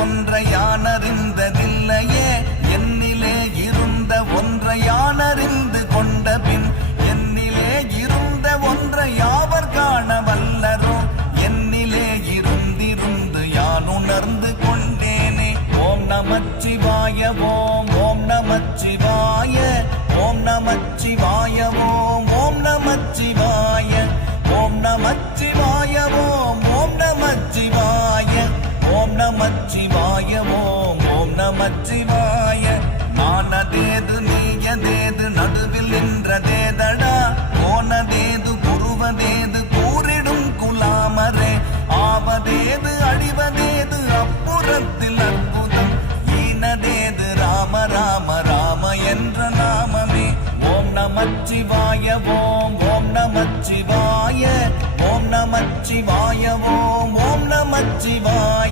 ஒன்றை யான் அறிந்ததில்லையே, என்னிலே இருந்த ஒன்றை யான் அறிந்து கொண்ட பின் என்னிலே இருந்த ஒன்றை யாவர் காண வல்லரோ, என்னிலே இருந்திருந்து யான் உணர்ந்து கொண்டேனே. ஓம் நமச்சிவாய ஓம் ஓம் நமச்சிவாய ஓம் நமச்சிவாய ஓம் ஓம் நமச்சிவாய ஓம் நமச்சிவாய ஓம் ஓம் நமச்சிவாய ஓம் நமச்சிவாய ஓம் ஓம் நமச்சிவாய. நானதேது நீயதேது நடுவில் நின்றதேதடா, போனதேது குருவதேது கூறிடும் குலாமரே, ஆவதேது அழிவதேது அப்புறத்தில் அற்புதம், ஈனதேது ராம ராம ராம என்ற நாமமே. ஓம் நமச்சிவாய ஓம் ஓம் நமச்சிவாய ஓம் நமச்சிவாய ஓம் ஓம் நமச்சிவாய.